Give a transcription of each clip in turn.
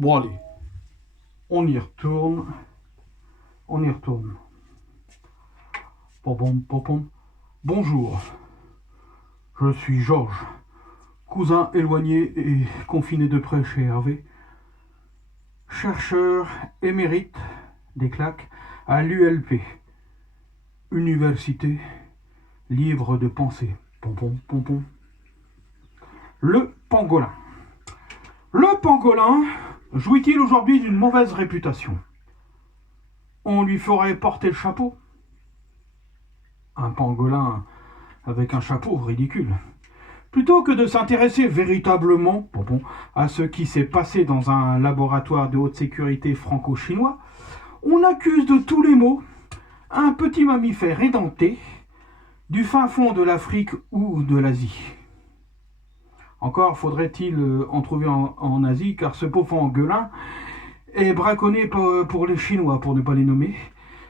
Bon allez, on y retourne. On y retourne. Pom, pom, pom. Bonjour, je suis Georges, cousin éloigné et confiné de près chez Hervé, chercheur émérite des claques à l'ULP, Université Livre de Pensée. Pom, pom, pom, pom. Le pangolin. Le pangolin jouit-il aujourd'hui d'une mauvaise réputation? On lui ferait porter le chapeau? Un pangolin avec un chapeau, ridicule. Plutôt que de s'intéresser véritablement à ce qui s'est passé dans un laboratoire de haute sécurité franco-chinois, on accuse de tous les maux un petit mammifère édenté du fin fond de l'Afrique ou de l'Asie. Encore faudrait-il en trouver en Asie, car ce pauvre pangolin est braconné pour les Chinois, pour ne pas les nommer,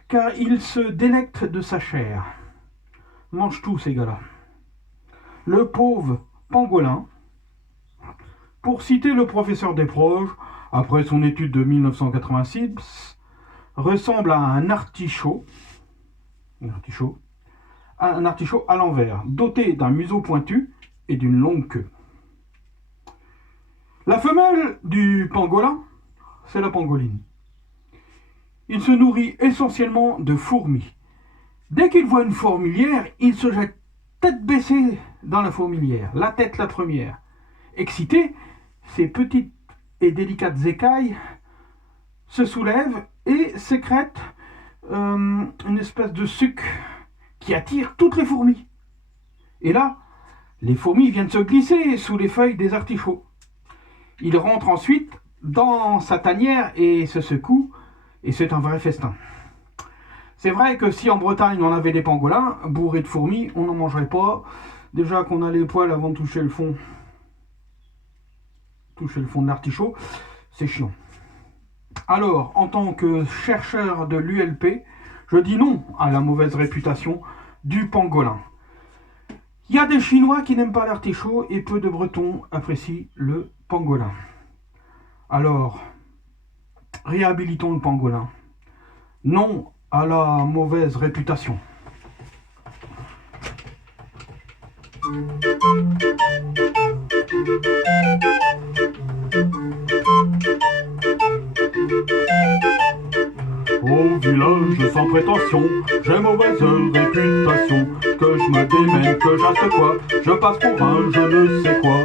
car il se délecte de sa chair. Mange tout, ces gars-là. Le pauvre pangolin, pour citer le professeur Desproges, après son étude de 1986, ressemble à un artichaut à l'envers, doté d'un museau pointu et d'une longue queue. La femelle du pangolin, c'est la pangoline. Il se nourrit essentiellement de fourmis. Dès qu'il voit une fourmilière, il se jette tête baissée dans la fourmilière, la tête la première. Excité, ses petites et délicates écailles se soulèvent et sécrètent une espèce de suc qui attire toutes les fourmis. Et là, les fourmis viennent se glisser sous les feuilles des artichauts. Il rentre ensuite dans sa tanière et se secoue, et c'est un vrai festin. C'est vrai que si en Bretagne on avait des pangolins bourrés de fourmis, on n'en mangerait pas. Déjà qu'on a les poils avant de toucher le fond de l'artichaut, c'est chiant. Alors, en tant que chercheur de l'ULP, je dis non à la mauvaise réputation du pangolin. Il y a des Chinois qui n'aiment pas l'artichaut et peu de Bretons apprécient le pangolin. Alors, réhabilitons le pangolin. Non à la mauvaise réputation. Au village sans prétention, j'ai mauvaise réputation. Que je me démène, que j'aste quoi, je passe pour un je ne sais quoi.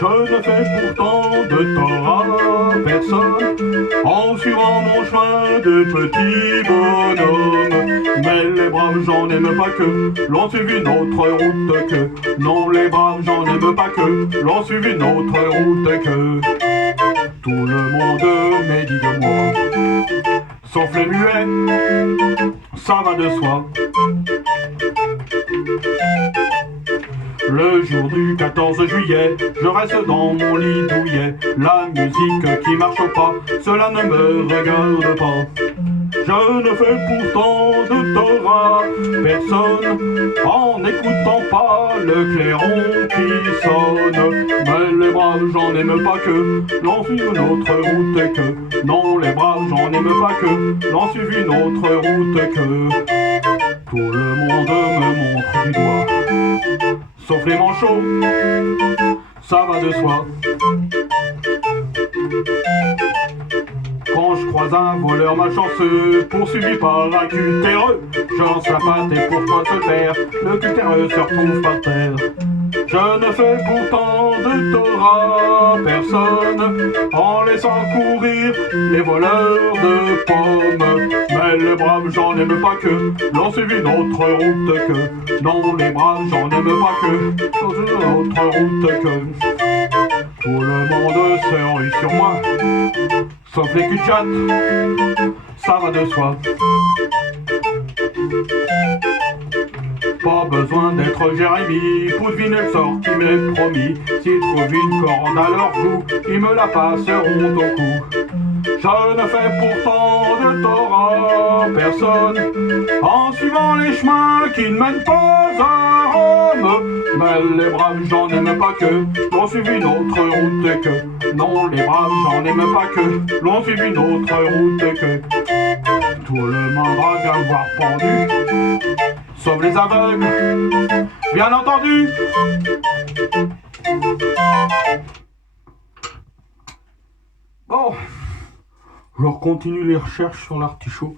Je ne fais pourtant de tort à personne en suivant mon chemin de petit bonhomme. Mais les braves j'en aime pas que l'on suive une autre route que. Non, les braves j'en aime pas que l'on suive une autre route que. Tout le monde médit de moi, sauf les muets, ça va de soi. Le jour du 14 juillet, je reste dans mon lit douillet. La musique qui marche au pas, cela ne me regarde pas. Je ne fais pourtant de tort à personne en n'écoutant pas le clairon qui sonne. Mais les braves j'en aime pas que l'on suive une autre route que. Non, les braves j'en aime pas que l'on suive une autre route que. Tout le monde me montre du doigt, sauf les manchots, ça va de soi. Quand je croise un voleur malchanceux, poursuivi par un cutéreux, je lance la patte et pourquoi se taire, le cutéreux se retrouve par terre. Je ne fais pourtant de tort à personne en laissant courir les voleurs de pommes. Mais les braves j'en aime pas que l'on suive une autre route que. Non, les braves j'en aime pas que l'on suive une autre route que. Tout le monde se rue sur moi, sauf les cul-de-jatte, ça va de soi. Pas besoin d'être Jérémie pour deviner le sort qui m'est promis. S'ils trouvent une corde à leur goût, ils me la passeront au cou. Je ne fais pourtant de tort à personne en suivant les chemins qui ne mènent pas à Rome. Mais les braves j'en aime pas que l'on suive une autre route que. Non, les braves gens n'aiment pas que l'on suive une autre route que tout le monde a bien voir pendu, sauf les aveugles, bien entendu. Bon, je continue les recherches sur l'artichaut.